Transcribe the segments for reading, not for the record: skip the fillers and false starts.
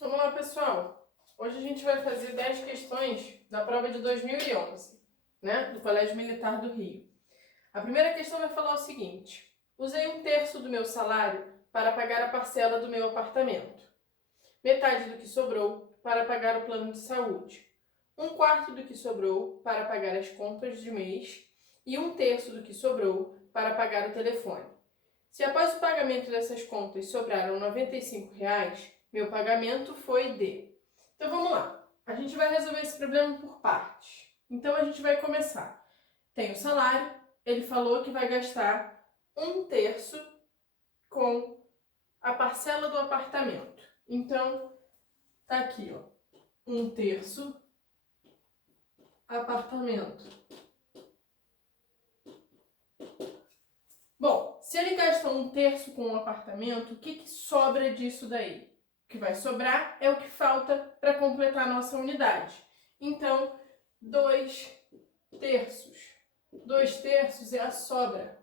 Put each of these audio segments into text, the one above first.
Vamos lá, pessoal. Hoje a gente vai fazer 10 questões da prova de 2011, né? Do Colégio Militar do Rio. A primeira questão vai falar o seguinte: usei um terço do meu salário para pagar a parcela do meu apartamento. Metade do que sobrou para pagar o plano de saúde. Um quarto do que sobrou para pagar as contas de mês e um terço do que sobrou para pagar o telefone. Se após o pagamento dessas contas sobraram R$ 95, meu pagamento foi de... Então vamos lá. A gente vai resolver esse problema por partes. Então a gente vai começar. Tem o salário, ele falou que vai gastar um terço com a parcela do apartamento. Então tá aqui, ó, um terço apartamento. Bom, se ele gastou um terço com o apartamento, o que sobra disso daí? O que vai sobrar é o que falta para completar a nossa unidade. Então, 2 terços. 2 terços é a sobra.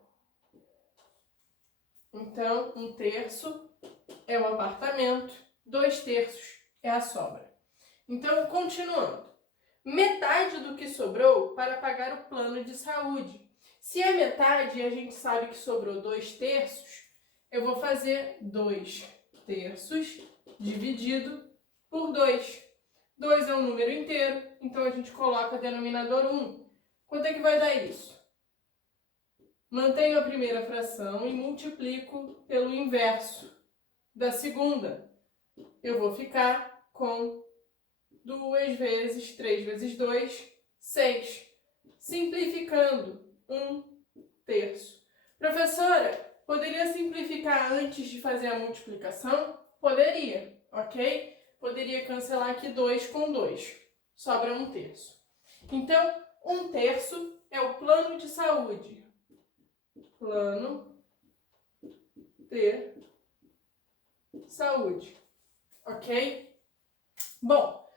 Então, um terço é o apartamento, 2 terços é a sobra. Então, continuando. Metade do que sobrou para pagar o plano de saúde. Se é metade e a gente sabe que sobrou 2 terços, eu vou fazer 2 terços dividido por 2. 2 é um número inteiro, então a gente coloca denominador 1. Quanto é que vai dar isso? Mantenho a primeira fração e multiplico pelo inverso da segunda. Eu vou ficar com 2 vezes 3 vezes 2, 6. Simplificando, 1 terço. Professora, poderia simplificar antes de fazer a multiplicação? Poderia, ok? Poderia cancelar aqui 2 com 2. Sobra 1 terço. Então, 1 terço é o plano de saúde. Plano de saúde. Ok? Bom,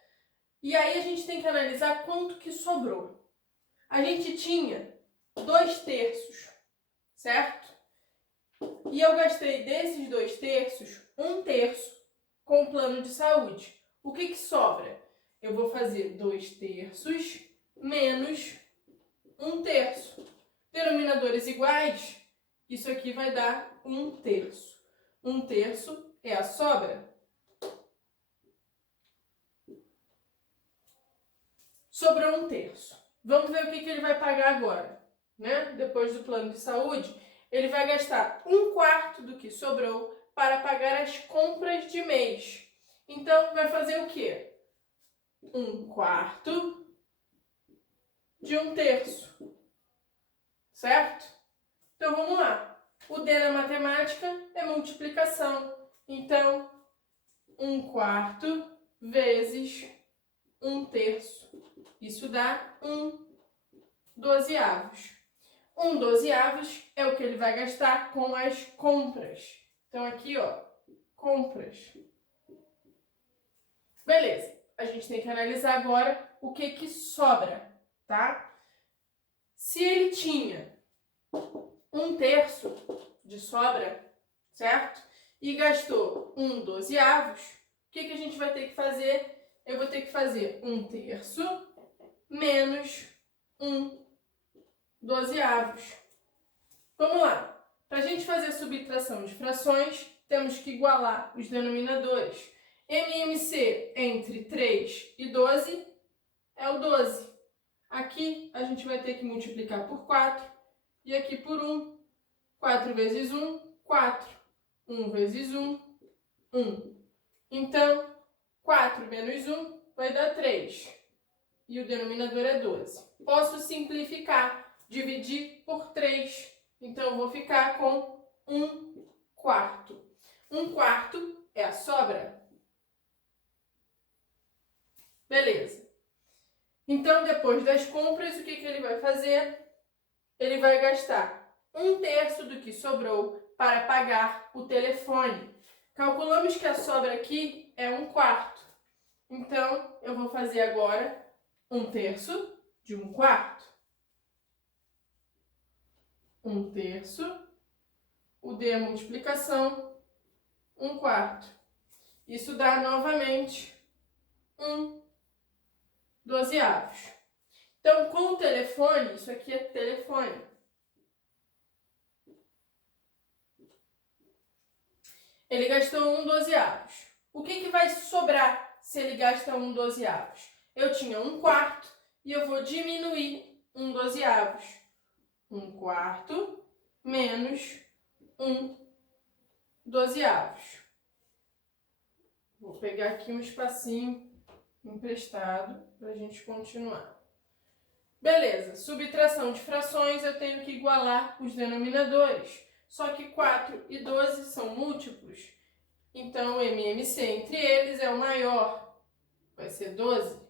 e aí a gente tem que analisar quanto que sobrou. A gente tinha 2 terços, certo? E eu gastei desses 2 terços, 1 terço com o plano de saúde. O que sobra? Eu vou fazer 2 terços menos 1 terço. Denominadores iguais, isso aqui vai dar 1 terço. 1 terço é a sobra. Sobrou 1 terço. Vamos ver o que ele vai pagar agora, né? Depois do plano de saúde, ele vai gastar 1 quarto do que sobrou para pagar as compras de mês. Então, vai fazer o quê? 1 quarto de 1 terço, certo? Então, vamos lá. O D na matemática é multiplicação. Então, 1 quarto vezes 1 terço. Isso dá 1 dozeavos. 1 dozeavos é o que ele vai gastar com as compras. Então, aqui, ó, compras. Beleza. A gente tem que analisar agora o que sobra, tá? Se ele tinha 1 terço de sobra, certo? E gastou 1 dozeavos, o que a gente vai ter que fazer? Eu vou ter que fazer 1 terço menos 1 dozeavos. Vamos lá. Para a gente fazer subtração de frações, temos que igualar os denominadores. MMC entre 3 e 12 é o 12. Aqui a gente vai ter que multiplicar por 4 e aqui por 1. 4 vezes 1, 4. 1 vezes 1, 1. Então, 4 menos 1 vai dar 3. E o denominador é 12. Posso simplificar, dividir por 3. Então, eu vou ficar com 1 quarto. 1 quarto é a sobra. Beleza. Então, depois das compras, o que ele vai fazer? Ele vai gastar 1 terço do que sobrou para pagar o telefone. Calculamos que a sobra aqui é 1 quarto. Então, eu vou fazer agora 1 terço de 1 quarto. 1 terço. O D é multiplicação. 1 quarto. Isso dá novamente 1/12. Então, com o telefone, isso aqui é telefone. Ele gastou 1/12. O que vai sobrar se ele gasta 1/12? Eu tinha 1/4 e eu vou diminuir 1/12. 1/4 menos 1/12. Vou pegar aqui um espacinho emprestado para a gente continuar. Beleza, subtração de frações, eu tenho que igualar os denominadores. Só que 4 e 12 são múltiplos, então o MMC entre eles é o maior, vai ser 12.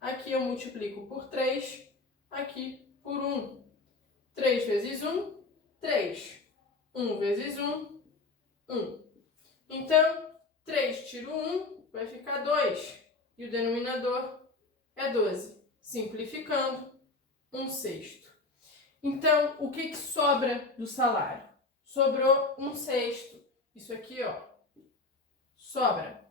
Aqui eu multiplico por 3, aqui por 1. 3 vezes 1, 3. 1 vezes 1, 1. Então, 3 tiro 1, vai ficar 2. E o denominador é 12. Simplificando, 1/6. Então, o que sobra do salário? Sobrou 1/6. Isso aqui, ó, sobra.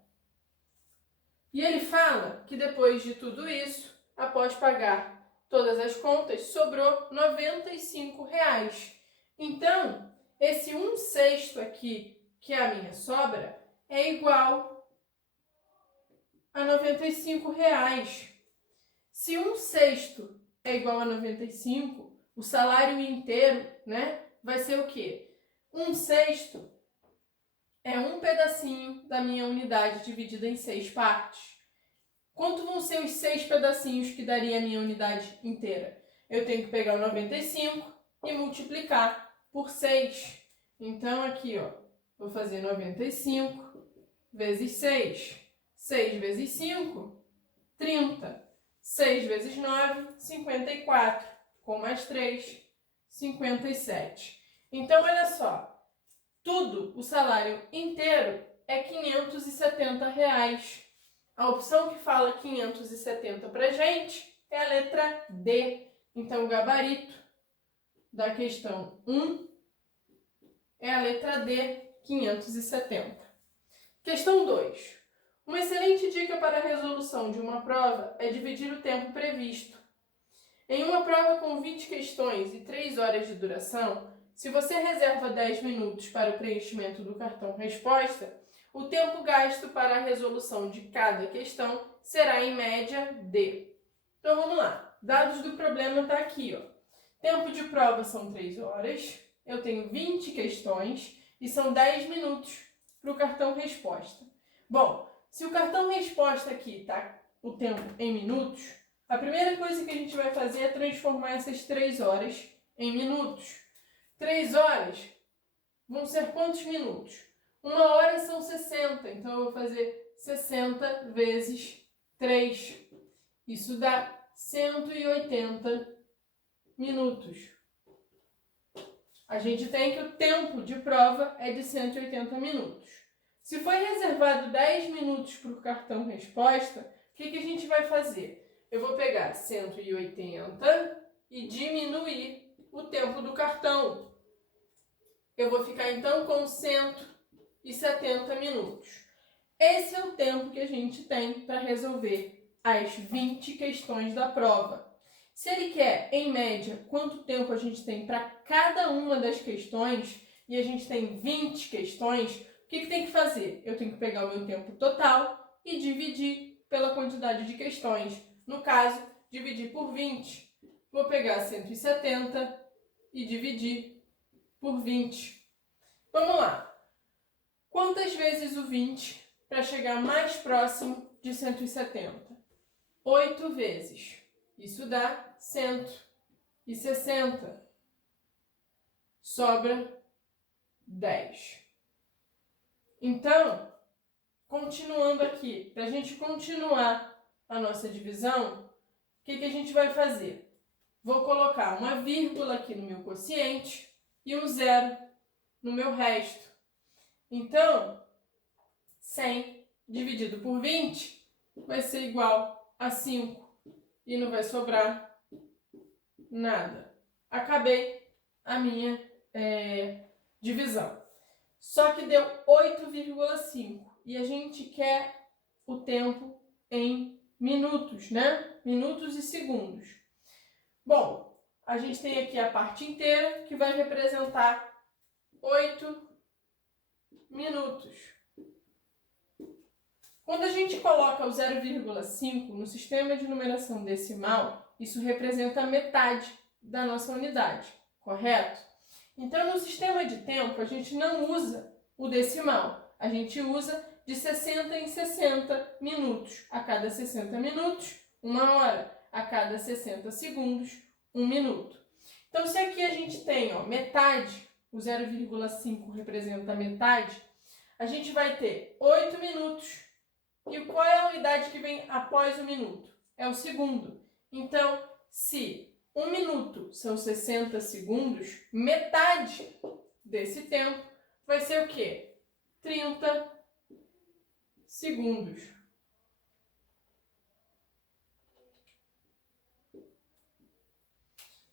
E ele fala que depois de tudo isso, após pagar todas as contas, sobrou R$ 95. Então, esse 1/6 aqui, que é a minha sobra, é igual a R$ 95. Se 1/6 é igual a 95, o salário inteiro, né, vai ser o quê? 1/6 é um pedacinho da minha unidade dividida em 6 partes. Quanto vão ser os 6 pedacinhos que daria a minha unidade inteira? Eu tenho que pegar o 95 e multiplicar por 6. Então, aqui, ó, vou fazer 95 vezes 6. 6 vezes 5, 30. 6 vezes 9, 54. Com mais 3, 57. Então, olha só. Tudo, o salário inteiro, é R$ 570. A opção que fala 570 pra gente é a letra D. Então, o gabarito da questão 1 é a letra D, 570. Questão 2. Uma excelente dica para a resolução de uma prova é dividir o tempo previsto. Em uma prova com 20 questões e 3 horas de duração, se você reserva 10 minutos para o preenchimento do cartão resposta, o tempo gasto para a resolução de cada questão será em média D. Então vamos lá. Dados do problema está aqui, ó. Tempo de prova são 3 horas, eu tenho 20 questões e são 10 minutos para o cartão resposta. Bom, se o cartão resposta aqui está o tempo em minutos, a primeira coisa que a gente vai fazer é transformar essas 3 horas em minutos. 3 horas vão ser quantos minutos? 1 hora são 60, então eu vou fazer 60 vezes 3. Isso dá 180 minutos. A gente tem que o tempo de prova é de 180 minutos. Se foi reservado 10 minutos para o cartão resposta, o que a gente vai fazer? Eu vou pegar 180 e diminuir o tempo do cartão. Eu vou ficar então com 170 minutos. Esse é o tempo que a gente tem para resolver as 20 questões da prova. Se ele quer, em média, quanto tempo a gente tem para cada uma das questões, e a gente tem 20 questões, o que tem que fazer? Eu tenho que pegar o meu tempo total e dividir pela quantidade de questões. No caso, dividir por 20. Vou pegar 170 e dividir por 20. Vamos lá. Quantas vezes o 20 para chegar mais próximo de 170? 8 vezes. Isso dá 160. Sobra 10. Então, continuando aqui, para a gente continuar a nossa divisão, o que a gente vai fazer? Vou colocar uma vírgula aqui no meu quociente e um 0 no meu resto. Então, 100 dividido por 20 vai ser igual a 5 e não vai sobrar nada. Acabei a minha divisão. Só que deu 8,5. e a gente quer o tempo em minutos, né? Minutos e segundos. Bom, a gente tem aqui a parte inteira que vai representar 8 minutos. Quando a gente coloca o 0,5 no sistema de numeração decimal, isso representa metade da nossa unidade, correto? Então, no sistema de tempo, a gente não usa o decimal, a gente usa de 60 em 60 minutos. A cada 60 minutos, 1 hora. A cada 60 segundos, 1 minuto. Então, se aqui a gente tem metade, o 0,5 representa a metade, a gente vai ter 8 minutos. E qual é a unidade que vem após o minuto? É o segundo. Então, se 1 minuto são 60 segundos, metade desse tempo vai ser o quê? 30 segundos.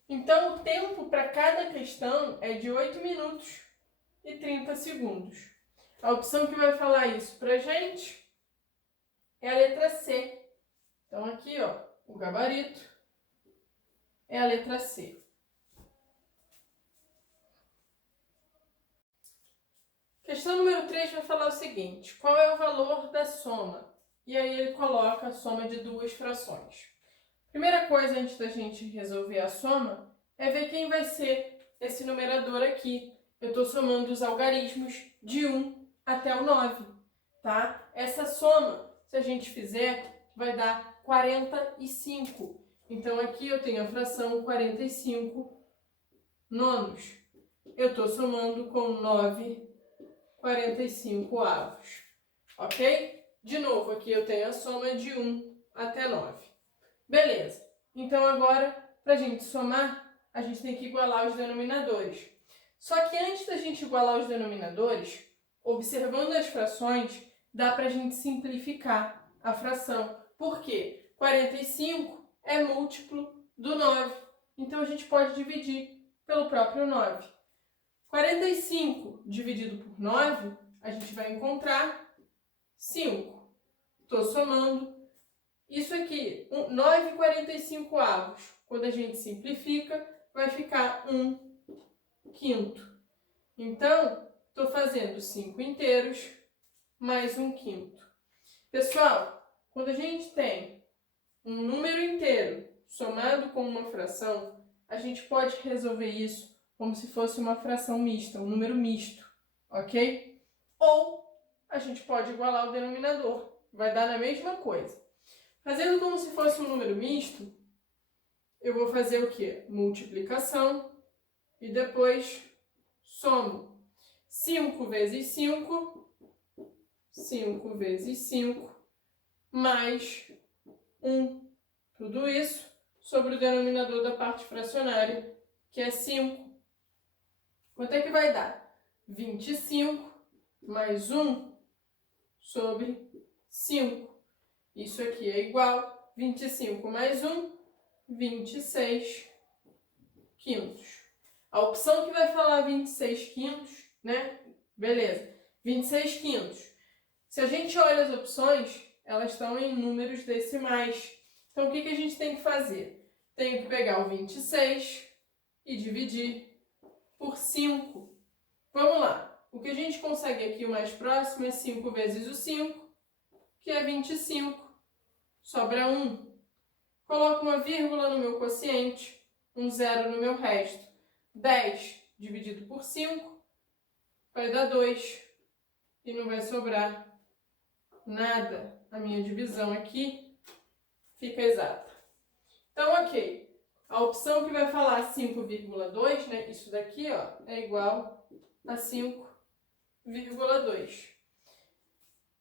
Então, o tempo para cada questão é de 8 minutos e 30 segundos. A opção que vai falar isso para a gente é a letra C. Então, aqui, o gabarito é a letra C. Questão número 3 vai falar o seguinte: qual é o valor da soma? E aí ele coloca a soma de duas frações. Primeira coisa, antes da gente resolver a soma, é ver quem vai ser esse numerador aqui. Eu estou somando os algarismos de 1 até o 9, tá? Essa soma, se a gente fizer, vai dar 45. Então, aqui eu tenho a fração 45 nonos. Eu estou somando com 9 45 avos, ok? De novo, aqui eu tenho a soma de 1 até 9. Beleza. Então, agora, para a gente somar, a gente tem que igualar os denominadores. Só que antes da gente igualar os denominadores, observando as frações, dá para a gente simplificar a fração. Por quê? 45 é múltiplo do 9. Então, a gente pode dividir pelo próprio 9. 45 dividido por 9, a gente vai encontrar 5. Estou somando. Isso aqui, 9 45 avos. Quando a gente simplifica, vai ficar 1 quinto. Então, estou fazendo 5 inteiros mais 1 quinto. Pessoal, quando a gente tem um número inteiro somado com uma fração, a gente pode resolver isso como se fosse uma fração mista, um número misto, ok? Ou a gente pode igualar o denominador, vai dar na mesma coisa. Fazendo como se fosse um número misto, eu vou fazer o quê? Multiplicação e depois somo. 5 vezes 5, 5 vezes 5, mais 1. Tudo isso sobre o denominador da parte fracionária, que é 5. Quanto é que vai dar? 25 mais 1 sobre 5. Isso aqui é igual 25 mais 1, 26 quintos. A opção que vai falar 26 quintos, né? Beleza. 26 quintos. Se a gente olha as opções, elas estão em números decimais. Então, o que a gente tem que fazer? Tenho que pegar o 26 e dividir por 5. Vamos lá. O que a gente consegue aqui, o mais próximo, é 5 vezes o 5, que é 25. Sobra 1. Coloco uma vírgula no meu quociente, um zero no meu resto. 10 dividido por 5 vai dar 2. E não vai sobrar nada. A minha divisão aqui fica exata. Então, ok. A opção que vai falar 5,2, né? Isso daqui, é igual a 5,2.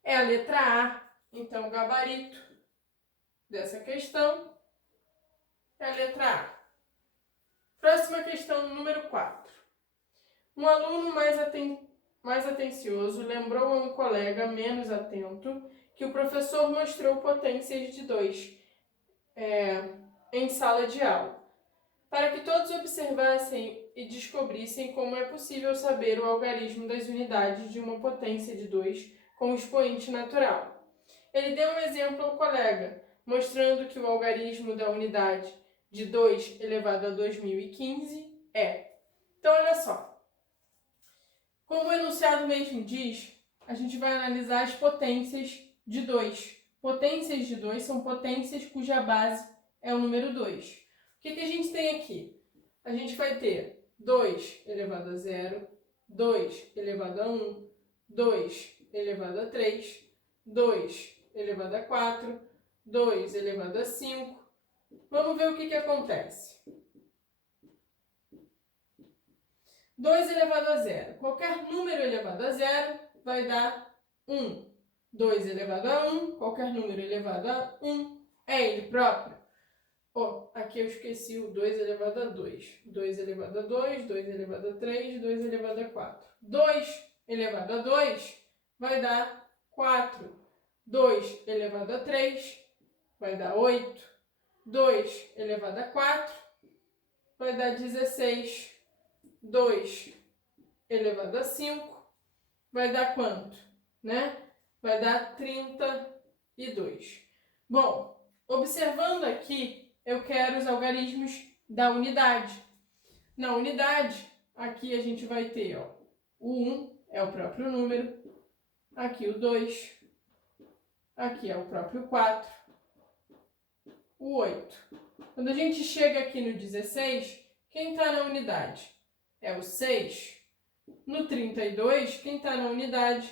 É a letra A. Então, o gabarito dessa questão é a letra A. Próxima questão, número 4. Um aluno mais atencioso lembrou a um colega menos atento que o professor mostrou potências de 2 em sala de aula, para que todos observassem e descobrissem como é possível saber o algarismo das unidades de uma potência de 2 com o expoente natural. Ele deu um exemplo ao colega, mostrando que o algarismo da unidade de 2 elevado a 2015 é. Então, olha só. Como o enunciado mesmo diz, a gente vai analisar as potências de 2. Potências de 2 são potências cuja base é o número 2. O que a gente tem aqui? A gente vai ter 2 elevado a 0, 2 elevado a 1, 2 elevado a 3, 2 elevado a 4, 2 elevado a 5. Vamos ver o que acontece. 2 elevado a 0. Qualquer número elevado a 0 vai dar 1. 2 elevado a 1, qualquer número elevado a 1 é ele próprio. Aqui eu esqueci o 2 elevado a 2. 2 elevado a 2, 2 elevado a 3, 2 elevado a 4. 2 elevado a 2 vai dar 4. 2 elevado a 3 vai dar 8. 2 elevado a 4 vai dar 16. 2 elevado a 5 vai dar quanto? Vai dar 32. Bom, observando aqui, eu quero os algarismos da unidade. Na unidade, aqui a gente vai ter o 1 é o próprio número, aqui o 2, aqui é o próprio 4, o 8. Quando a gente chega aqui no 16, quem está na unidade? É o 6. No 32, quem está na unidade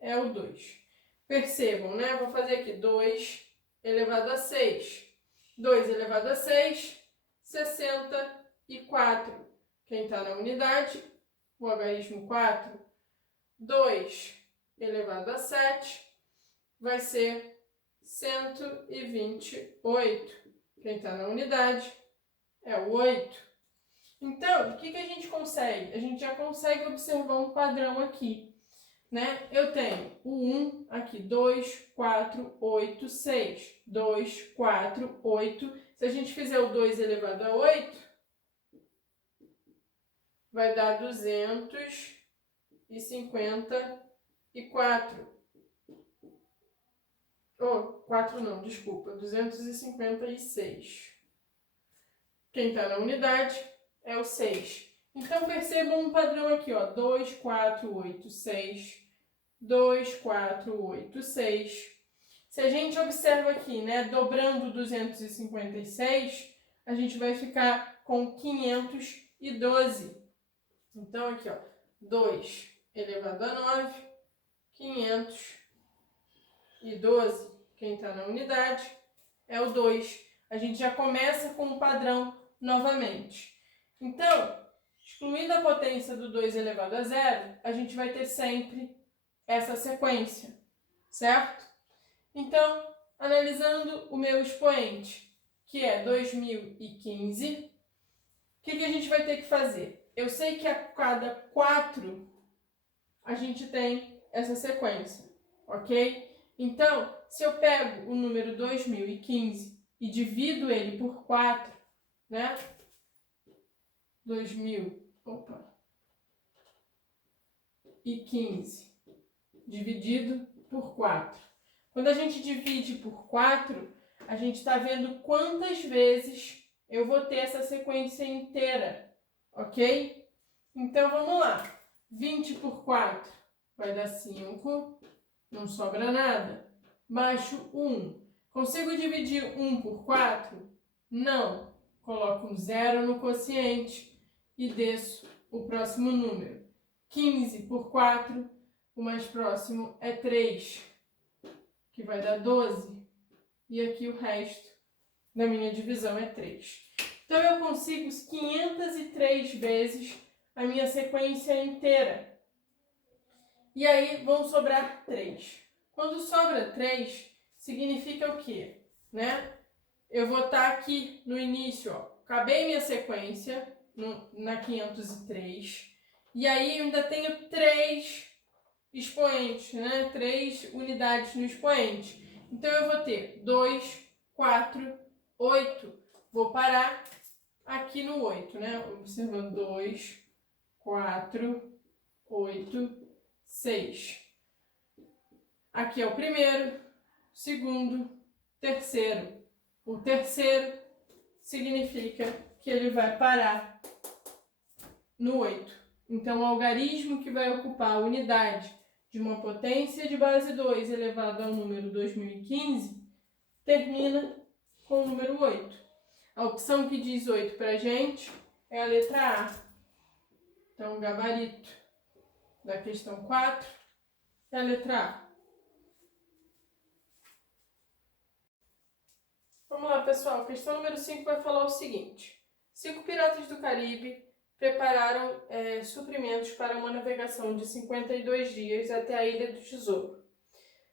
é o 2. Percebam, né? Vou fazer aqui 2 elevado a 6. 2 elevado a 6, 64. Quem está na unidade, o algarismo 4. 2 elevado a 7 vai ser 128. Quem está na unidade é o 8. Então, o que a gente consegue? A gente já consegue observar um padrão aqui, né? Eu tenho o 1 aqui, 2, 4, 8, 6. 2, 4, 8. Se a gente fizer o 2 elevado a 8, vai dar 254. 4 não, desculpa, 256. Quem está na unidade é o 6. Então, percebam um padrão aqui, 2, 4, 8, 6. 2, 4, 8, 6. Se a gente observa aqui, né, dobrando 256, a gente vai ficar com 512. Então, aqui, 2 elevado a 9, 512. Quem está na unidade é o 2. A gente já começa com um padrão novamente. Então, excluindo a potência do 2 elevado a 0, a gente vai ter sempre essa sequência, certo? Então, analisando o meu expoente, que é 2015, o que a gente vai ter que fazer? Eu sei que a cada 4 a gente tem essa sequência, ok? Então, se eu pego o número 2015 e divido ele por 4, né? 2015 dividido por 4. Quando a gente divide por 4, a gente está vendo quantas vezes eu vou ter essa sequência inteira, ok? Então, vamos lá. 20 por 4 vai dar 5, não sobra nada. Baixo 1. Consigo dividir 1 por 4? Não. Coloco um 0 no quociente e desço o próximo número. 15 por 4, o mais próximo é 3, que vai dar 12. E aqui o resto da minha divisão é 3. Então, eu consigo 503 vezes a minha sequência inteira. E aí, vão sobrar 3. Quando sobra 3, significa o quê? Né? Eu vou estar aqui no início, acabei minha sequência na 503. E aí, eu ainda tenho 3 expoentes, né? 3 unidades no expoente. Então, eu vou ter 2, 4, 8. Vou parar aqui no 8, né? Observando 2, 4, 8, 6. Aqui é o primeiro, segundo, terceiro. O terceiro significa que ele vai parar no 8. Então, o algarismo que vai ocupar a unidade de uma potência de base 2 elevado ao número 2015 termina com o número 8. A opção que diz 8 para a gente é a letra A. Então, o gabarito da questão 4 é a letra A. Vamos lá, pessoal. Questão número 5 vai falar o seguinte. 5 piratas do Caribe prepararam suprimentos para uma navegação de 52 dias até a Ilha do Tesouro.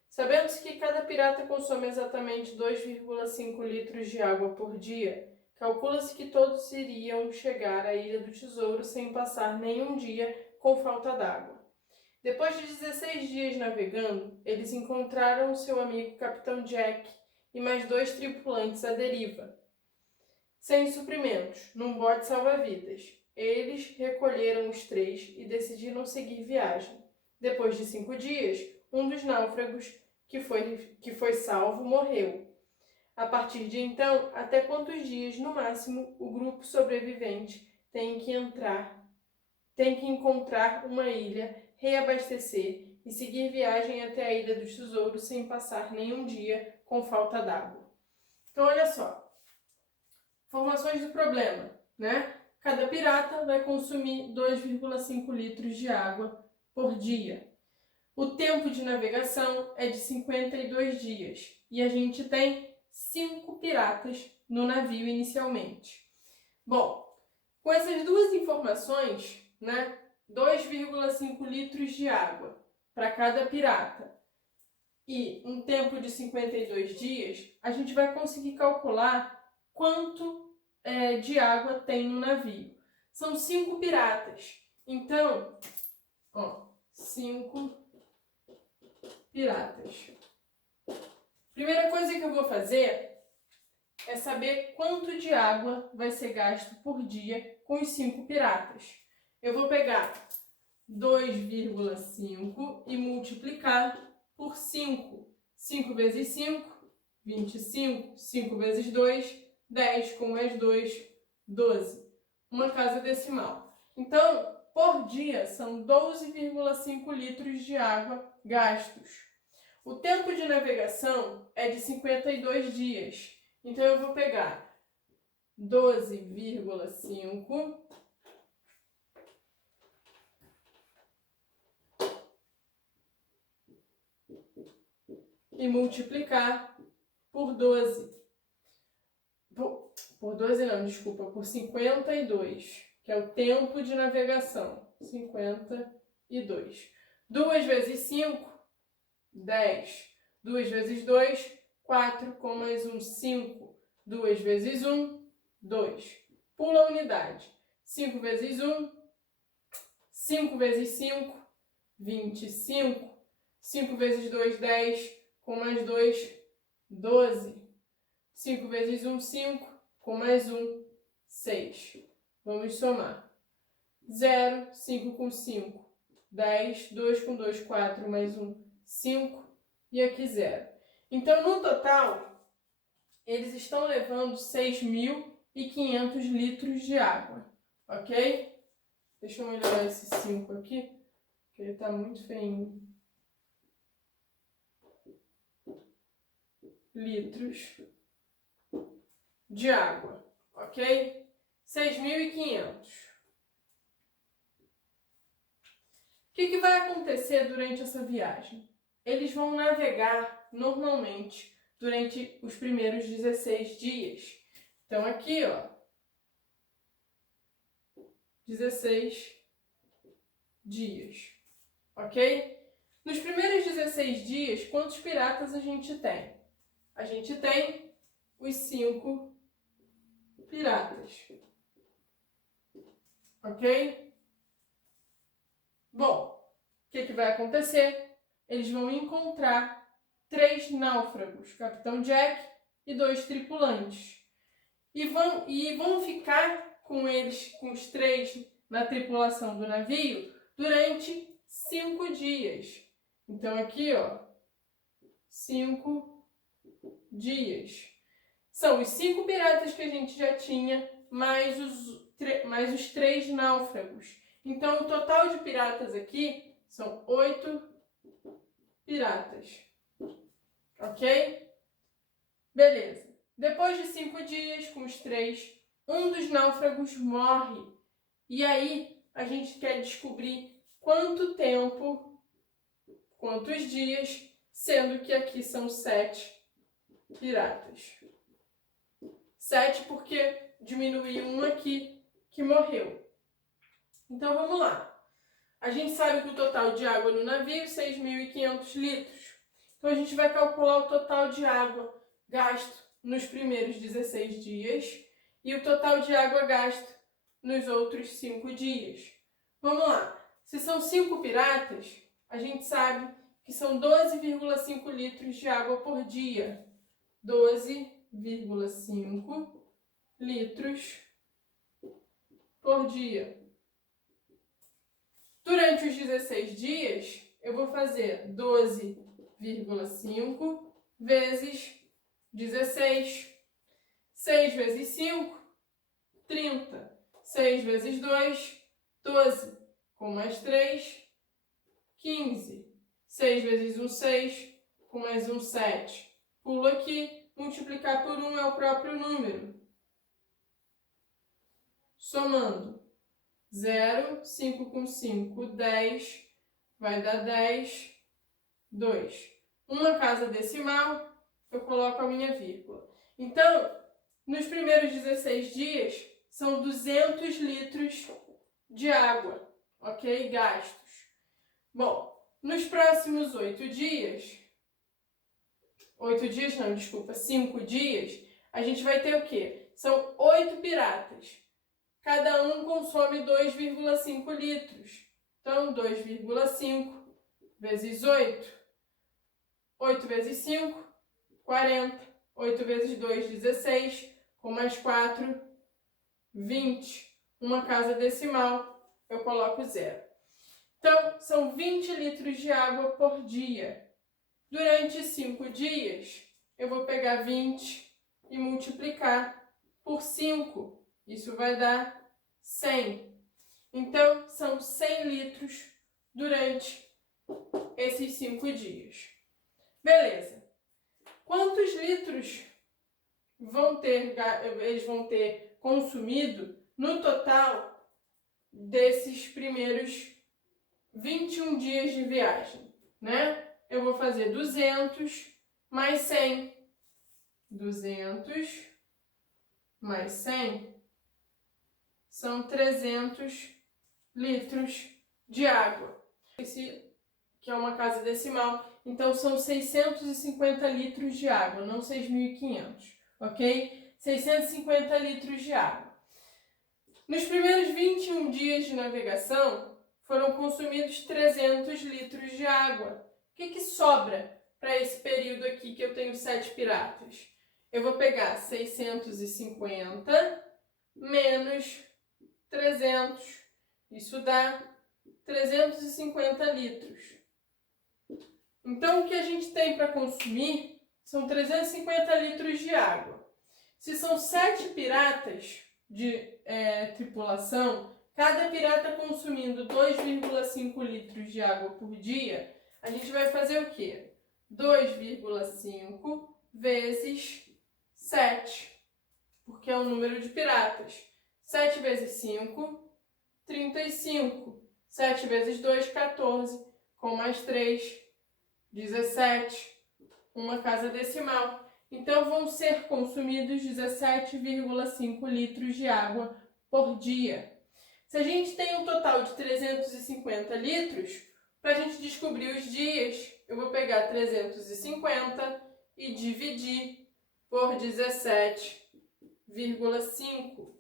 Sabendo-se que cada pirata consome exatamente 2,5 litros de água por dia, calcula-se que todos iriam chegar à Ilha do Tesouro sem passar nenhum dia com falta d'água. Depois de 16 dias navegando, eles encontraram seu amigo Capitão Jack e mais 2 tripulantes à deriva, sem suprimentos, num bote salva-vidas. Eles recolheram os 3 e decidiram seguir viagem. Depois de 5 dias, um dos náufragos que foi salvo morreu. A partir de então, até quantos dias, no máximo, o grupo sobrevivente tem que encontrar uma ilha, reabastecer e seguir viagem até a Ilha do Tesouro sem passar nenhum dia com falta d'água? Então, olha só. Informações do problema, né? Cada pirata vai consumir 2,5 litros de água por dia. O tempo de navegação é de 52 dias e a gente tem 5 piratas no navio inicialmente. Bom, com essas duas informações, né, 2,5 litros de água para cada pirata e um tempo de 52 dias, a gente vai conseguir calcular quanto de água tem no navio. São 5 piratas. Então, 5 piratas. Primeira coisa que eu vou fazer é saber quanto de água vai ser gasto por dia com os 5 piratas. Eu vou pegar 2,5 e multiplicar por 5. 5 vezes 5, 25. 5 vezes 2, 10. Com mais 2, 12. Uma casa decimal. Então, por dia, são 12,5 litros de água gastos. O tempo de navegação é de 52 dias. Então, eu vou pegar 12,5 e multiplicar por 12. Por 12 não, desculpa, por 52, que é o tempo de navegação. 52. 2 vezes 5, 10. 2 vezes 2, 4, com mais 1, 5. 2 vezes 1, 2. Pula a unidade. 5 vezes 1, 5 vezes 5, 25. 5 vezes 2, 10. Com mais 2, 12. 5 vezes 1, 5. Com mais 1, 6. Vamos somar. 0, 5 com 5, 10. 2 com 2, 4. Mais 1, 5. E aqui 0. Então, no total, eles estão levando 6.500 litros de água. Ok? Deixa eu melhorar esse 5 aqui, porque ele está muito feinho. Litros de água, ok? 6.500. O que vai acontecer durante essa viagem? Eles vão navegar normalmente durante os primeiros 16 dias. Então aqui, 16 dias, ok? Nos primeiros 16 dias, quantos piratas a gente tem? A gente tem os 5 piratas, ok? Bom, o que vai acontecer? Eles vão encontrar 3 náufragos, Capitão Jack e 2 tripulantes. E vão ficar com eles, com os 3 na tripulação do navio, durante 5 dias. Então aqui, 5 dias. São os 5 piratas que a gente já tinha, mais os 3 náufragos. Então, o total de piratas aqui são 8 piratas. Ok? Beleza. Depois de 5 dias, com os 3, um dos náufragos morre. E aí, a gente quer descobrir quanto tempo, quantos dias, sendo que aqui são 7 piratas. 7 porque diminuiu um aqui que morreu. Então, vamos lá. A gente sabe que o total de água no navio é 6.500 litros. Então, a gente vai calcular o total de água gasto nos primeiros 16 dias e o total de água gasto nos outros 5 dias. Vamos lá. Se são 5 piratas, a gente sabe que são 12,5 litros de água por dia. 12,5 litros por dia. Durante os 16 dias, eu vou fazer 12,5 vezes 16. 6 vezes 5, 30. 6 vezes 2, 12. Com mais 3, 15. 6 vezes 1, 6. Com mais 1, 7. Pulo aqui. Multiplicar por 1 é o próprio número. Somando. 0, 5 com 5, 10. Vai dar 10, 2. Uma casa decimal, eu coloco a minha vírgula. Então, nos primeiros 16 dias, são 200 litros de água, ok? Gastos. Bom, nos próximos 5 dias, a gente vai ter o quê? São 8 piratas. Cada um consome 2,5 litros. Então, 2,5 vezes 8. 8 vezes 5, 40. 8 vezes 2, 16. Com mais 4, 20. Uma casa decimal, eu coloco 0. Então, são 20 litros de água por dia. Durante 5 dias, eu vou pegar 20 e multiplicar por 5. Isso vai dar 100. Então, são 100 litros durante esses 5 dias. Beleza. Quantos litros eles vão ter consumido no total desses primeiros 21 dias de viagem, né? Eu vou fazer 200 mais 100. 200 mais 100 são 300 litros de água. Esse que é uma casa decimal, então são 650 litros de água, não 6.500, ok? 650 litros de água. Nos primeiros 21 dias de navegação, foram consumidos 300 litros de água. O que sobra para esse período aqui que eu tenho 7 piratas? Eu vou pegar 650 menos 300. Isso dá 350 litros. Então, o que a gente tem para consumir são 350 litros de água. Se são 7 piratas de tripulação, cada pirata consumindo 2,5 litros de água por dia, a gente vai fazer o quê? 2,5 vezes 7, porque é o número de piratas. 7 vezes 5, 35. 7 vezes 2, 14. Com mais 3, 17. Uma casa decimal. Então, vão ser consumidos 17,5 litros de água por dia. Se a gente tem um total de 350 litros, para a gente descobrir os dias, eu vou pegar 350 e dividir por 17,5.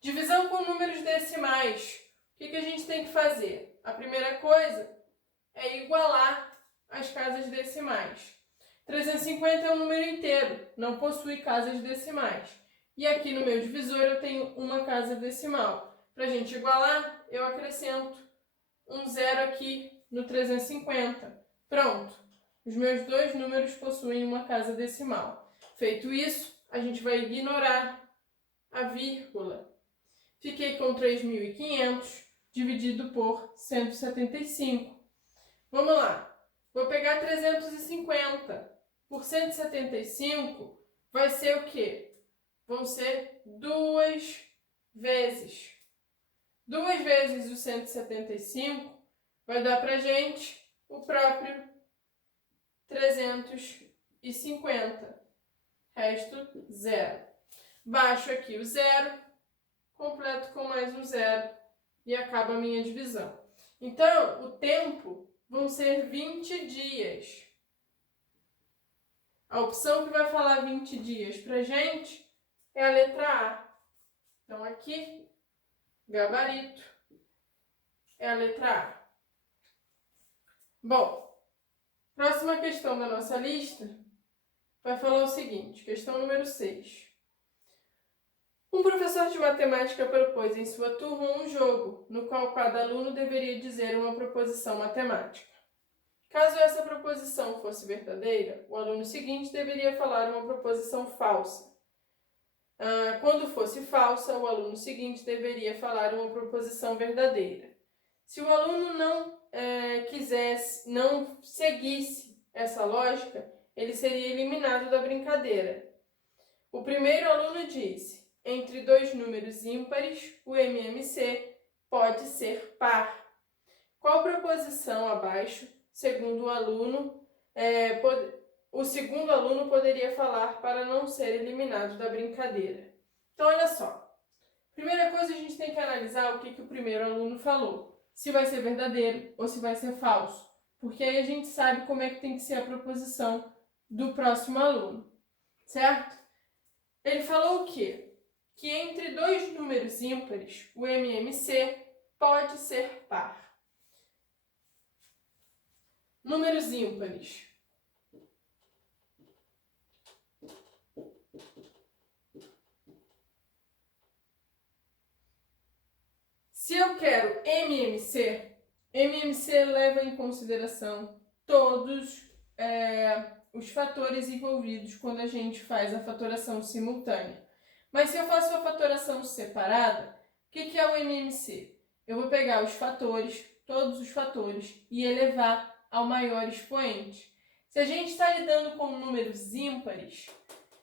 Divisão com números decimais. O que a gente tem que fazer? A primeira coisa é igualar as casas decimais. 350 é um número inteiro, não possui casas decimais. E aqui no meu divisor eu tenho uma casa decimal. Para a gente igualar, eu acrescento um zero aqui no 350. Pronto. os meus dois números possuem uma casa decimal. Feito isso, a gente vai ignorar a vírgula. Fiquei com 3.500 dividido por 175. Vamos lá. Vou pegar 350 por 175, vai ser o quê? Vão ser 2 vezes. 2 vezes o 175 vai dar pra gente o próprio 350. Resto, 0. Baixo aqui o 0, completo com mais um 0 e acaba a minha divisão. Então, o tempo vão ser 20 dias. A opção que vai falar 20 dias pra gente é a letra A. Então, aqui, gabarito, é a letra A. Bom, próxima questão da nossa lista vai falar o seguinte, questão número 6. Um professor de matemática propôs em sua turma um jogo, no qual cada aluno deveria dizer uma proposição matemática. Caso essa proposição fosse verdadeira, o aluno seguinte deveria falar uma proposição falsa. Quando fosse falsa, o aluno seguinte deveria falar uma proposição verdadeira. Se o aluno não seguisse essa lógica, ele seria eliminado da brincadeira. O primeiro aluno disse: entre dois números ímpares, o MMC pode ser par. Qual proposição abaixo, segundo o aluno, o segundo aluno poderia falar para não ser eliminado da brincadeira? Então, olha só. Primeira coisa, a gente tem que analisar o que o primeiro aluno falou. Se vai ser verdadeiro ou se vai ser falso. Porque aí a gente sabe como é que tem que ser a proposição do próximo aluno. Certo? Ele falou o quê? Que entre dois números ímpares, o MMC pode ser par. Números ímpares. Se eu quero MMC, MMC leva em consideração todos os fatores envolvidos quando a gente faz a fatoração simultânea. Mas se eu faço a fatoração separada, o que é o MMC? Eu vou pegar os fatores, todos os fatores, e elevar ao maior expoente. Se a gente está lidando com números ímpares,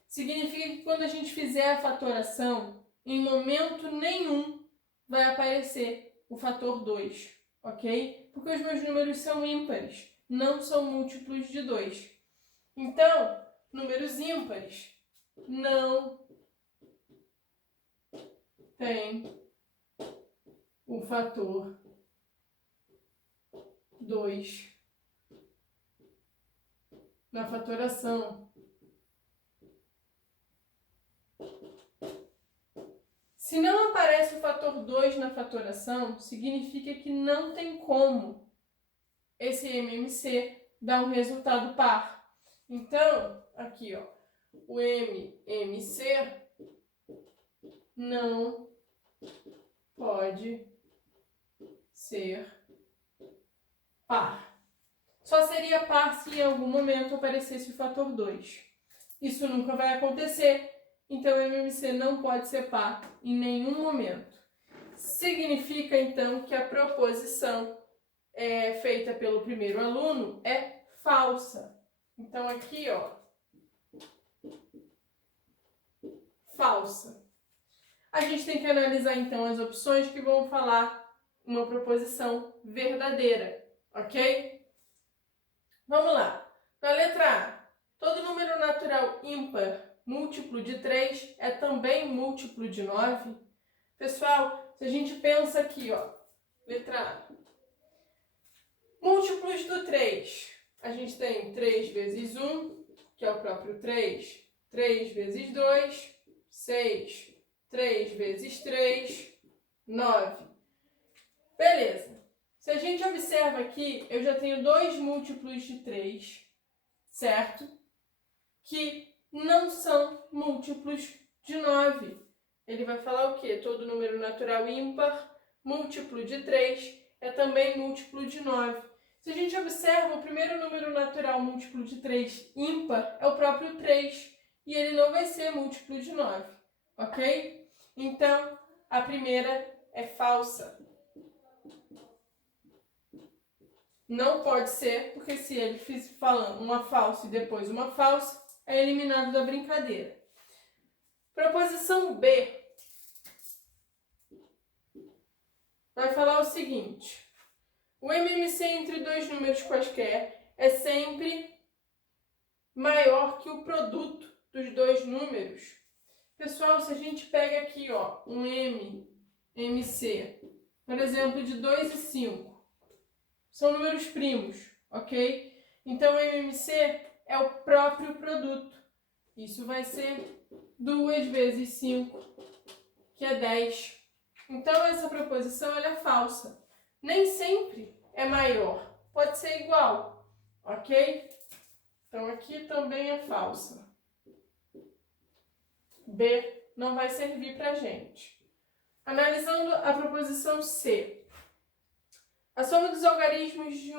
significa que quando a gente fizer a fatoração, em momento nenhum vai aparecer o fator 2, ok? Porque os meus números são ímpares, não são múltiplos de 2. Então, números ímpares não tem o fator 2 na fatoração. Se não aparece o fator 2 na fatoração, significa que não tem como esse MMC dar um resultado par. Então, aqui, ó, o MMC não pode ser par. Só seria par se em algum momento aparecesse o fator 2. Isso nunca vai acontecer, então o MMC não pode ser par em nenhum momento. Significa, então, que a proposição feita pelo primeiro aluno é falsa. Então, aqui, ó, falsa. A gente tem que analisar, então, as opções que vão falar uma proposição verdadeira, ok? Vamos lá. Na letra A, todo número natural ímpar múltiplo de 3 é também múltiplo de 9. Pessoal, se a gente pensa aqui, ó, letra A, múltiplos do 3, a gente tem 3 vezes 1, que é o próprio 3, 3 vezes 2, 6, 3 vezes 3, 9. Beleza. Se a gente observa aqui, eu já tenho dois múltiplos de 3, certo? Que não são múltiplos de 9. Ele vai falar o quê? Todo número natural ímpar, múltiplo de 3, é também múltiplo de 9. Se a gente observa, o primeiro número natural múltiplo de 3 ímpar é o próprio 3, e ele não vai ser múltiplo de 9, ok? Então, a primeira é falsa. Não pode ser, porque se ele fiz falando uma falsa e depois uma falsa, é eliminado da brincadeira. Proposição B vai falar o seguinte: o MMC entre dois números quaisquer é sempre maior que o produto dos dois números. Pessoal, se a gente pega aqui, ó, um MMC, por exemplo, de 2 e 5, são números primos, ok? Então, o MMC é o próprio produto. Isso vai ser 2 vezes 5, que é 10. Então, essa proposição ela é falsa. Nem sempre é maior, pode ser igual, ok? Então, aqui também é falsa. B não vai servir para a gente. Analisando a proposição C. A soma dos algarismos de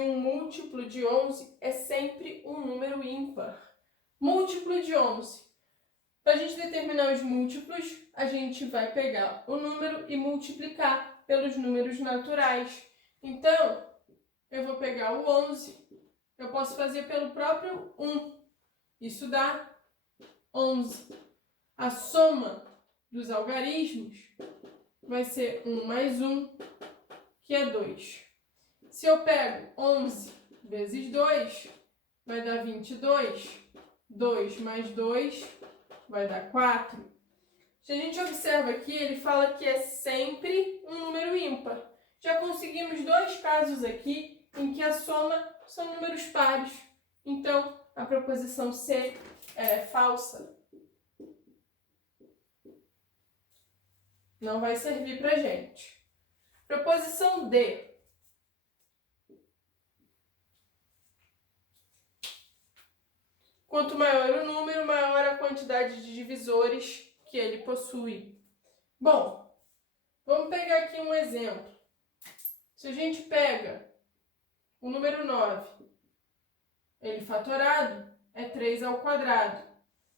um múltiplo de 11 é sempre um número ímpar. Múltiplo de 11. Para a gente determinar os múltiplos, a gente vai pegar o número e multiplicar pelos números naturais. Então, eu vou pegar o 11, eu posso fazer pelo próprio 1. Isso dá 11. A soma dos algarismos vai ser 1 mais 1, que é 2. Se eu pego 11 vezes 2, vai dar 22. 2 mais 2 vai dar 4. Se a gente observa aqui, ele fala que é sempre um número ímpar. Já conseguimos 2 casos aqui em que a soma são números pares. Então, a proposição C é falsa. Não vai servir para a gente. Proposição D. Quanto maior o número, maior a quantidade de divisores que ele possui. Bom, vamos pegar aqui um exemplo. Se a gente pega o número 9, ele fatorado é 3 ao quadrado.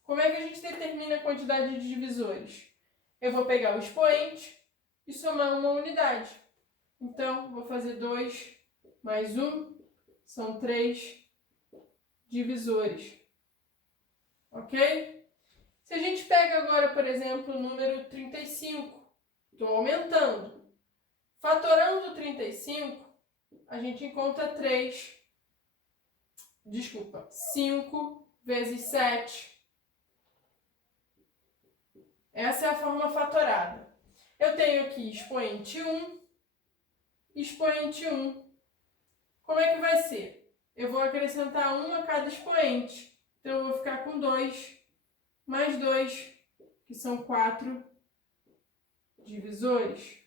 Como é que a gente determina a quantidade de divisores? Eu vou pegar o expoente e somar uma unidade. Então, vou fazer 2 mais 1, são 3 divisores. Ok? Se a gente pega agora, por exemplo, o número 35, estou aumentando. Fatorando 35, a gente encontra 5 vezes 7. Essa é a forma fatorada. Eu tenho aqui expoente 1, expoente 1. Como é que vai ser? Eu vou acrescentar 1 a cada expoente. Então, eu vou ficar com 2 mais 2, que são 4 divisores.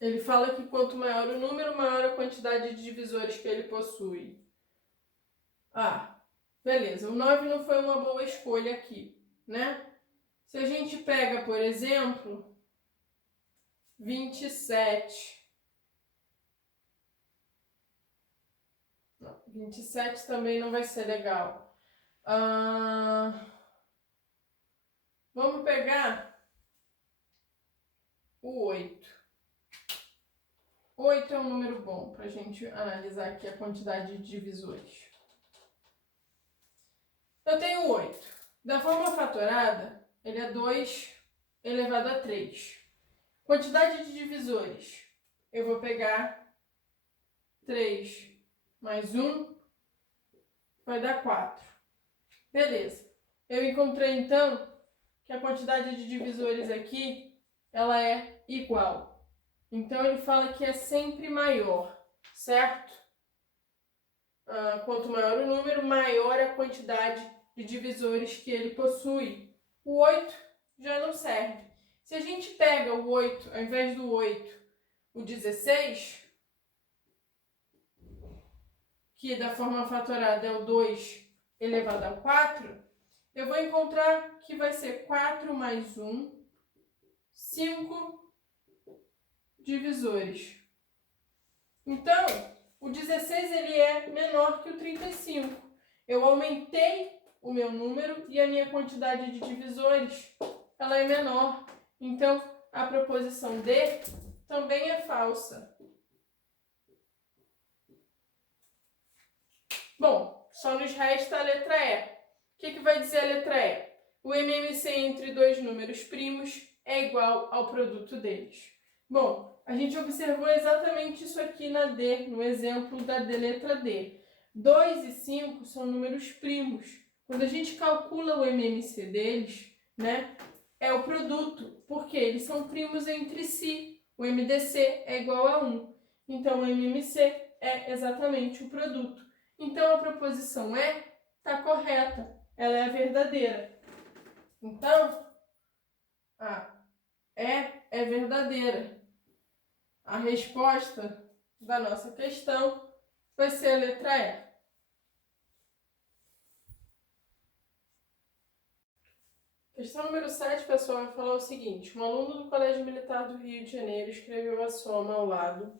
Ele fala que quanto maior o número, maior a quantidade de divisores que ele possui. Ah, beleza. O 9 não foi uma boa escolha aqui, né? Se a gente pega, por exemplo, 27. Não, 27 também não vai ser legal. Vamos pegar o 8. 8 é um número bom para a gente analisar aqui a quantidade de divisores. Eu tenho 8. Da forma fatorada, ele é 2 elevado a 3. Quantidade de divisores. Eu vou pegar 3 mais 1, vai dar 4. Beleza. Eu encontrei, então, que a quantidade de divisores aqui, ela é igual. Então, ele fala que é sempre maior, certo? Quanto maior o número, maior a quantidade de divisores que ele possui. O 8 já não serve. Se a gente pega o 8, ao invés do 8, o 16, que da forma fatorada é o 2 elevado a 4, eu vou encontrar que vai ser 4 mais 1 5 divisores. Então, o 16 ele é menor que o 35. Eu aumentei o meu número e a minha quantidade de divisores ela é menor. Então, a proposição D também é falsa. Bom, só nos resta a letra E. O que vai dizer a letra E? O MMC entre dois números primos é igual ao produto deles. Bom, a gente observou exatamente isso aqui na D, no exemplo da letra D. 2 e 5 são números primos. Quando a gente calcula o MMC deles, né, é o produto, porque eles são primos entre si. O MDC é igual a 1. Então, o MMC é exatamente o produto. Então, a proposição E está correta, ela é a verdadeira. Então, a E é verdadeira. A resposta da nossa questão vai ser a letra E. Questão número 7, pessoal, vai falar o seguinte. Um aluno do Colégio Militar do Rio de Janeiro escreveu a soma ao lado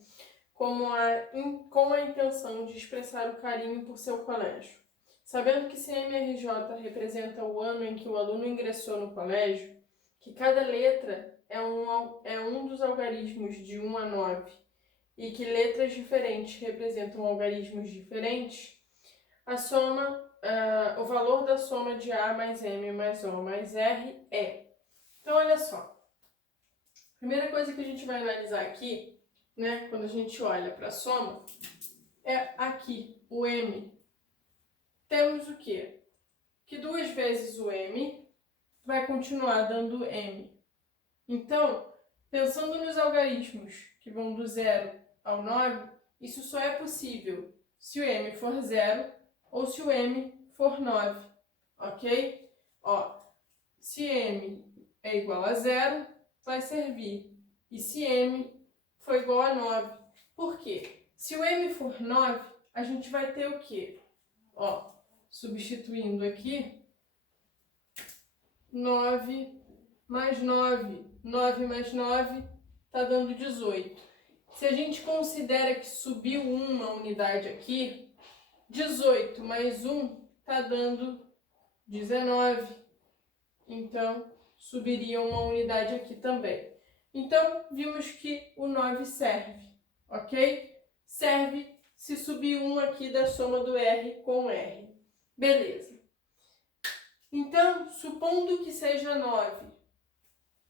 com a intenção de expressar o carinho por seu colégio. Sabendo que CMRJ representa o ano em que o aluno ingressou no colégio, que cada letra é um dos algarismos de 1 a 9 e que letras diferentes representam algarismos diferentes, o valor da soma de A mais M mais O mais R é. Então, olha só. Primeira coisa que a gente vai analisar aqui, né, quando a gente olha para a soma, é aqui, o M. Temos o quê? Que 2 vezes o M vai continuar dando M. Então, pensando nos algarismos que vão do 0 ao 9, isso só é possível se o M for 0 ou se o M for 9, ok? Ó, se M é igual a 0, vai servir. E se M for igual a 9. Por quê? Se o M for 9, a gente vai ter o quê? Ó, substituindo aqui, 9 mais 9. 9 mais 9 está dando 18. Se a gente considera que subiu uma unidade aqui, 18 mais 1 está dando 19. Então, subiria uma unidade aqui também. Então, vimos que o 9 serve, ok? Serve se subir 1 aqui da soma do R com R. Beleza. Então, supondo que seja 9,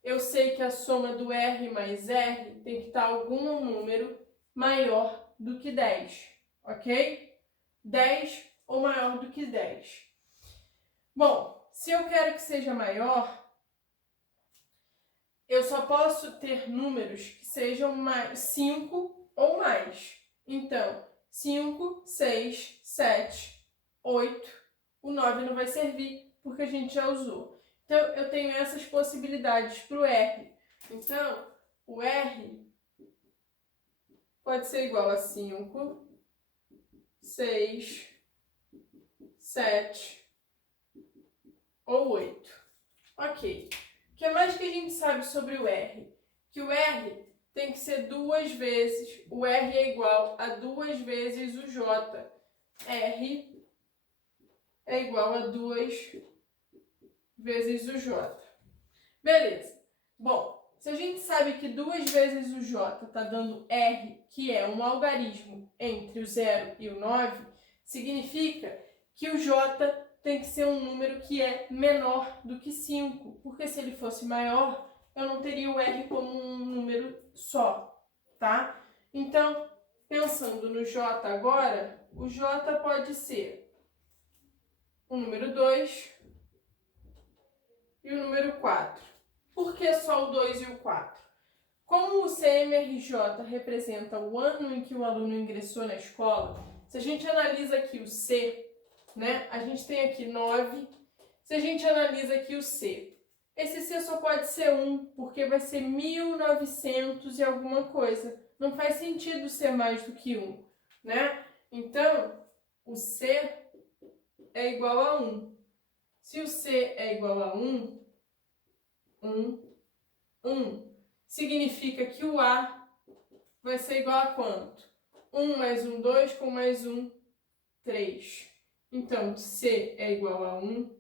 eu sei que a soma do R mais R tem que estar algum número maior do que 10, ok? 10 ou maior do que 10. Bom, se eu quero que seja maior, eu só posso ter números que sejam 5 ou mais. Então, 5, 6, 7, 8, o 9 não vai servir porque a gente já usou. Então, eu tenho essas possibilidades para o R. Então, o R pode ser igual a 5, 6, 7 ou 8. Ok. O que mais que a gente sabe sobre o R? Que o R tem que ser 2 vezes, o R é igual a 2 vezes o J. R é igual a 2 vezes o J. Beleza. Bom, se a gente sabe que 2 vezes o J está dando R, que é um algarismo entre o 0 e o 9, significa que o J tem que ser um número que é menor do que 5, porque se ele fosse maior, eu não teria o R como um número só, tá? Então, pensando no J agora, o J pode ser o número 2 e o número 4. Por que só o 2 e o 4? Como o CMRJ representa o ano em que o aluno ingressou na escola, se a gente analisa aqui o C, né? A gente tem aqui 9. Se a gente analisa aqui o C, esse C só pode ser 1, porque vai ser 1900 e alguma coisa. Não faz sentido ser mais do que 1, né? Então, o C é igual a 1. Se o C é igual a 1, 1 1, significa que o A vai ser igual a quanto? 1 mais 1, 2, com mais 1, 3. Então, C é igual a 1,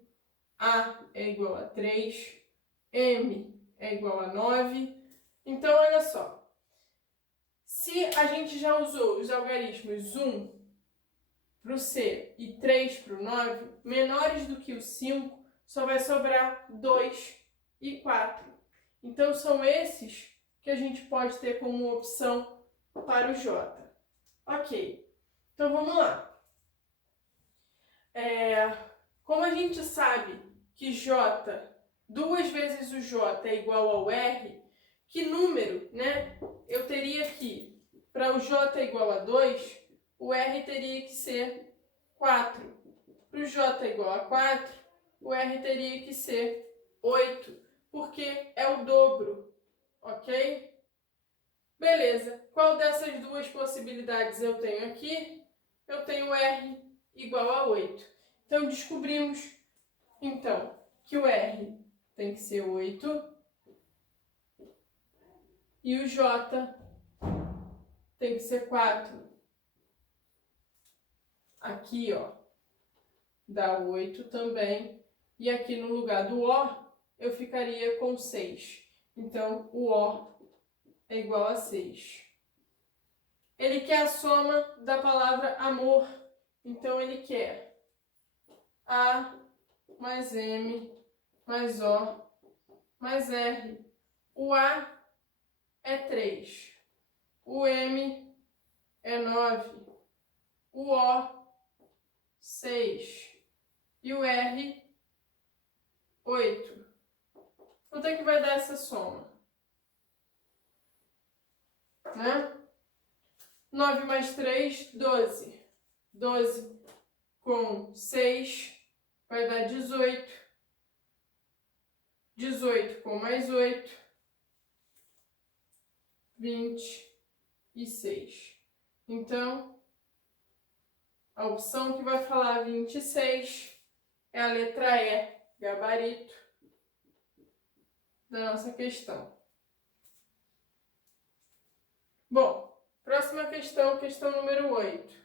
A é igual a 3, M é igual a 9. Então, olha só. Se a gente já usou os algarismos 1 para o C e 3 para o 9, menores do que o 5, só vai sobrar 2 e 4. Então, são esses que a gente pode ter como opção para o J. Ok, então vamos lá. Como a gente sabe que J, 2 vezes o J é igual ao R, que número, né? Eu teria aqui, para o J igual a 2, o R teria que ser 4. Para o J igual a 4, o R teria que ser 8, porque é o dobro, ok? Beleza, qual dessas duas possibilidades eu tenho aqui? Eu tenho R igual a 8. Então, descobrimos, então, que o R tem que ser 8 e o J tem que ser 4. Aqui, ó, dá 8 também. E aqui no lugar do O, eu ficaria com 6. Então, o O é igual a 6. Ele quer a soma da palavra amor. Então, ele quer A mais M mais O mais R. O A é 3. O M é 9. O O, 6. E o R, 8. Quanto é que vai dar essa soma? Né? 9 mais 3, 12. 12 com 6 vai dar 18. 18 com mais 8, 26. Então, a opção que vai falar 26 é a letra E, gabarito, da nossa questão. Bom, próxima questão, questão número 8.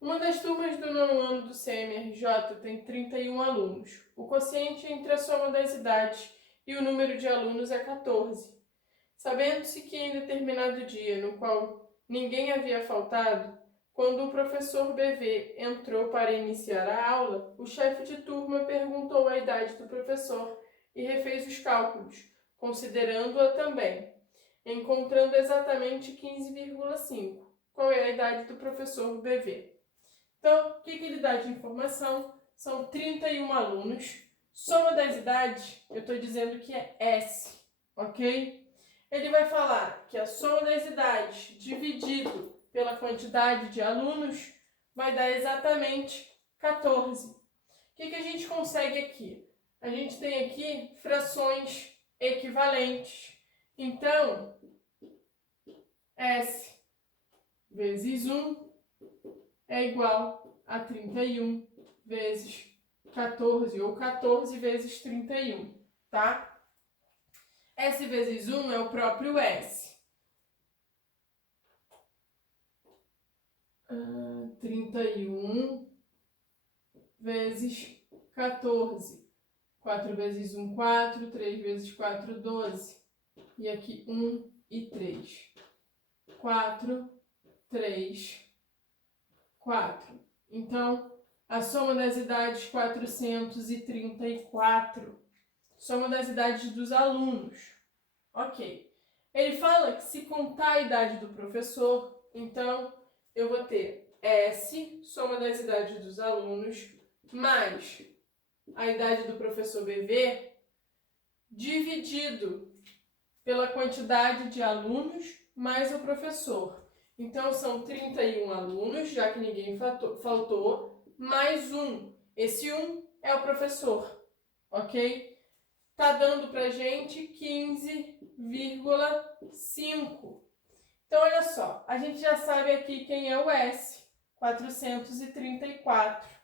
Uma das turmas do 9º ano do CMRJ tem 31 alunos. O quociente entre a soma das idades e o número de alunos é 14. Sabendo-se que em determinado dia, no qual ninguém havia faltado, quando o professor BV entrou para iniciar a aula, o chefe de turma perguntou a idade do professor e refez os cálculos, considerando-a também, encontrando exatamente 15,5. Qual é a idade do professor BV? Então, o que ele dá de informação? São 31 alunos. Soma das idades, eu estou dizendo que é S, ok? Ele vai falar que a soma das idades dividido pela quantidade de alunos vai dar exatamente 14. O que a gente consegue aqui? A gente tem aqui frações equivalentes. Então, S vezes 1 é igual a 31 vezes 14, ou 14 vezes 31, tá? S vezes 1 é o próprio S. 31 vezes 14. 4 vezes 1, 4. 3 vezes 4, 12. E aqui 1 e 3. 4, 3, 4. Então, a soma das idades 434. Soma das idades dos alunos. Ok. Ele fala que se contar a idade do professor, então eu vou ter S, soma das idades dos alunos, mais a idade do professor BV, dividido pela quantidade de alunos mais o professor. Então, são 31 alunos, já que ninguém faltou, mais 1. Esse 1 é o professor, ok? Tá dando pra gente 15,5. Então, olha só, a gente já sabe aqui quem é o S, 434.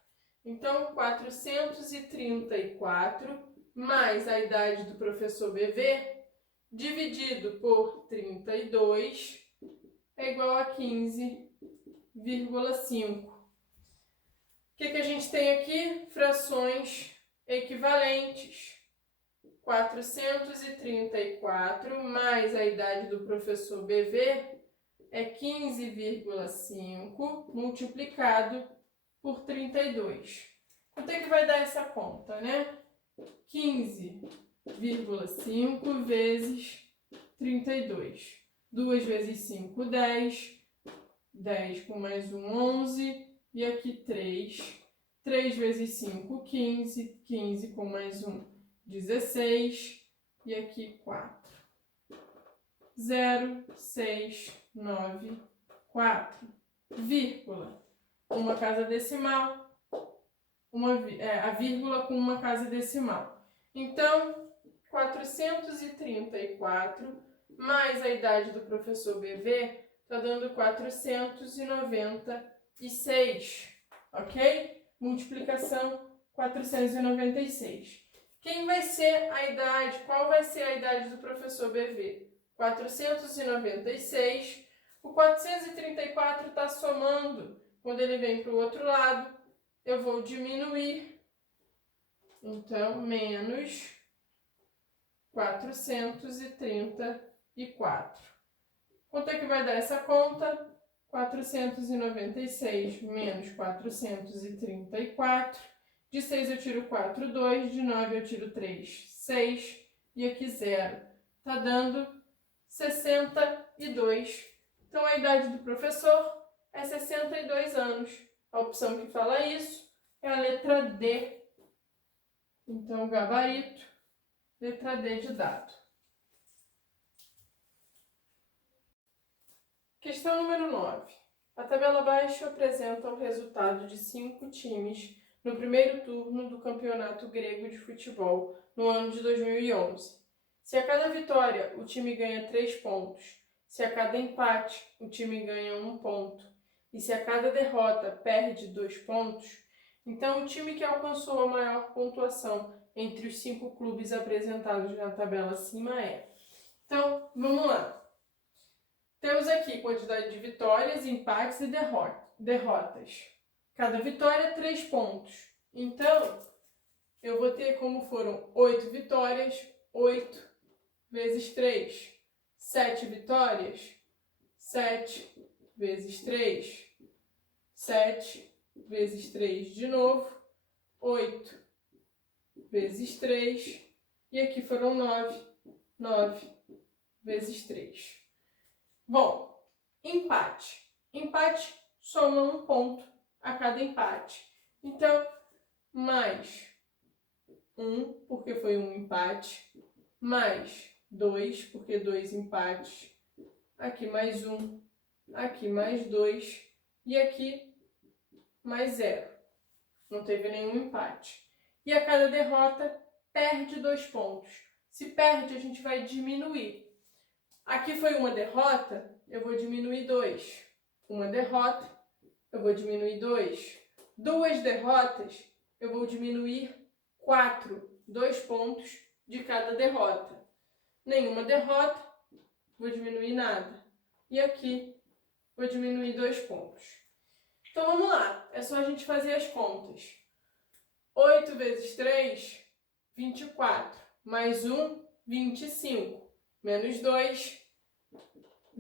Então, 434 mais a idade do professor BV, dividido por 32, é igual a 15,5. O que a gente tem aqui? Frações equivalentes. 434 mais a idade do professor BV é 15,5 multiplicado por 32. Quanto é que vai dar essa conta, né? 15,5 vezes 32. 2 vezes 5, 10. 10 com mais 1, 11. E aqui 3. 3 vezes 5, 15. 15 com mais 1, 16. E aqui 4. 0, 6, 9, 4. Vírgula. Uma casa decimal. A vírgula com uma casa decimal. Então, 434 mais a idade do professor BV está dando 496, ok? Multiplicação 496. Quem vai ser a idade? Qual vai ser a idade do professor BV? 496. O 434 está somando. Quando ele vem para o outro lado, eu vou diminuir. Então, menos 434. Quanto é que vai dar essa conta? 496 menos 434. De 6 eu tiro 4, 2. De 9 eu tiro 3, 6. E aqui 0. Está dando 62. Então, a idade do professor é 62 anos. A opção que fala isso é a letra D. Então, gabarito, letra D de dado. Questão número 9. A tabela abaixo apresenta o resultado de 5 times no primeiro turno do Campeonato Grego de Futebol no ano de 2011. Se a cada vitória o time ganha 3 pontos, se a cada empate o time ganha 1 ponto e se a cada derrota perde 2 pontos, então o time que alcançou a maior pontuação entre os 5 clubes apresentados na tabela acima é. Então, vamos lá. Temos aqui quantidade de vitórias, empates e derrotas. Cada vitória 3 pontos. Então, eu vou ter como foram 8 vitórias, 8 vezes 3. 7 vitórias, 7 vezes 3. 7 vezes 3 de novo. 8 vezes 3. E aqui foram 9. 9 vezes 3. Bom, empate. Empate soma 1 ponto a cada empate. Então, mais 1, porque foi um empate, mais 2, porque 2 empates, aqui mais 1, aqui mais 2 e aqui mais 0. Não teve nenhum empate. E a cada derrota perde 2 pontos. Se perde, a gente vai diminuir. Aqui foi uma derrota, eu vou diminuir 2. Uma derrota, eu vou diminuir 2. 2 derrotas, eu vou diminuir 4. 2 pontos de cada derrota. Nenhuma derrota, vou diminuir nada. E aqui, vou diminuir 2 pontos. Então, vamos lá. É só a gente fazer as contas. 8 vezes 3, 24. Mais 1, 25. Menos 2,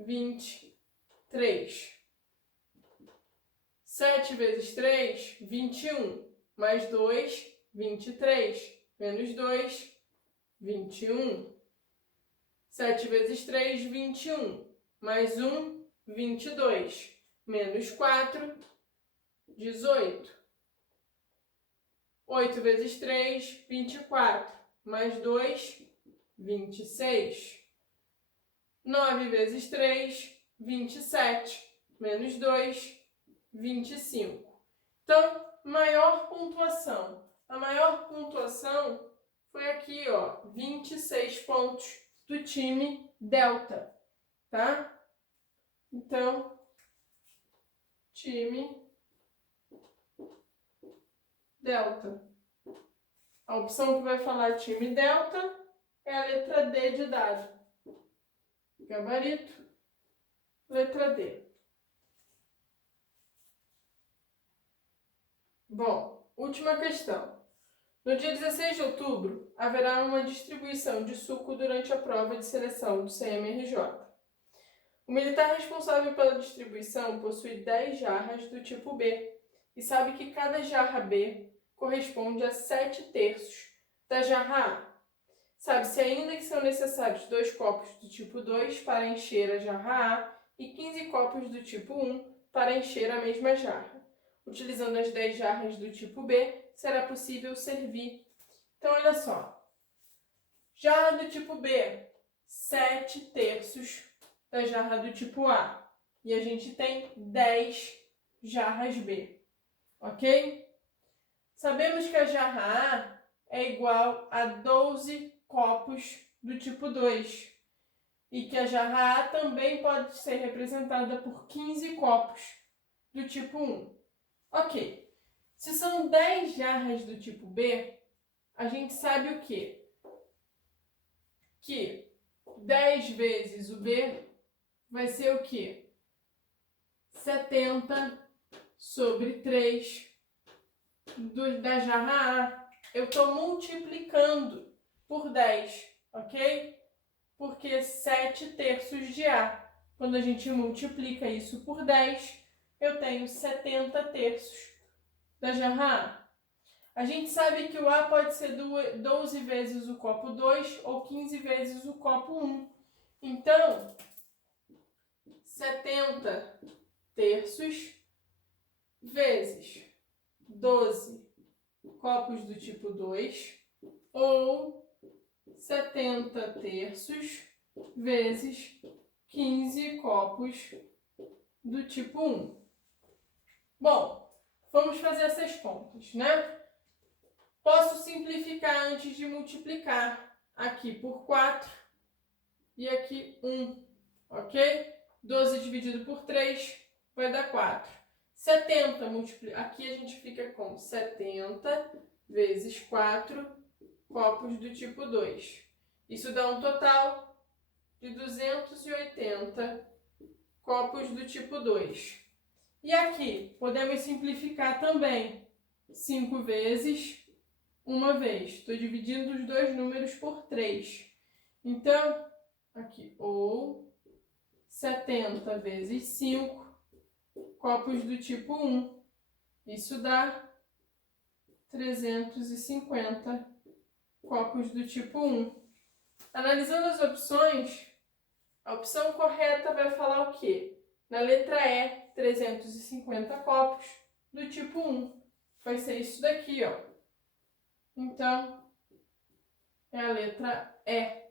23. 7 vezes 3, 21. Mais 2, 23. Menos 2, 21. 7 vezes 3, 21. Mais 1, 22. Menos 4, 18. 8 vezes 3, 24. Mais 2, 26. 9 vezes 3, 27. Menos 2, 25. Então, maior pontuação. A maior pontuação foi aqui, ó, 26 pontos do time Delta, tá? Então, time Delta. A opção que vai falar time delta é a letra D de dado. Gabarito, letra D. Bom, última questão. No dia 16 de outubro, haverá uma distribuição de suco durante a prova de seleção do CMRJ. O militar responsável pela distribuição possui 10 jarras do tipo B e sabe que cada jarra B corresponde a 7/3 da jarra A. Sabe-se ainda que são necessários 2 copos do tipo 2 para encher a jarra A e 15 copos do tipo 1 para encher a mesma jarra. Utilizando as 10 jarras do tipo B, será possível servir. Então, olha só. Jarra do tipo B, 7/3 da jarra do tipo A. E a gente tem 10 jarras B. Ok? Sabemos que a jarra A é igual a 12 copos do tipo 2. E que a jarra A também pode ser representada por 15 copos do tipo 1. Ok. Se são 10 jarras do tipo B, a gente sabe o quê? Que 10 vezes o B vai ser o quê? 70/3 da jarra A. Eu estou multiplicando por 10, ok? Porque 7/3 de A. Quando a gente multiplica isso por 10, eu tenho 70/3 da jarra A. A gente sabe que o A pode ser 12 vezes o copo 2 ou 15 vezes o copo 1. Então, 70/3 vezes 12 copos do tipo 2 ou 70/3 vezes 15 copos do tipo 1. Bom, vamos fazer essas contas, né? Posso simplificar antes de multiplicar. Aqui por 4 e aqui 1, ok? 12 dividido por 3 vai dar 4. 70 aqui a gente fica com 70 vezes 4 copos do tipo 2. Isso dá um total de 280 copos do tipo 2. E aqui podemos simplificar também. 5 vezes, uma vez. Estou dividindo os dois números por 3. Então, aqui, ou 70 vezes 5 copos do tipo 1. Isso dá 350 copos do tipo 1. Analisando as opções, a opção correta vai falar o quê? Na letra E, 350 copos do tipo 1. Vai ser isso daqui, ó. Então, é a letra E.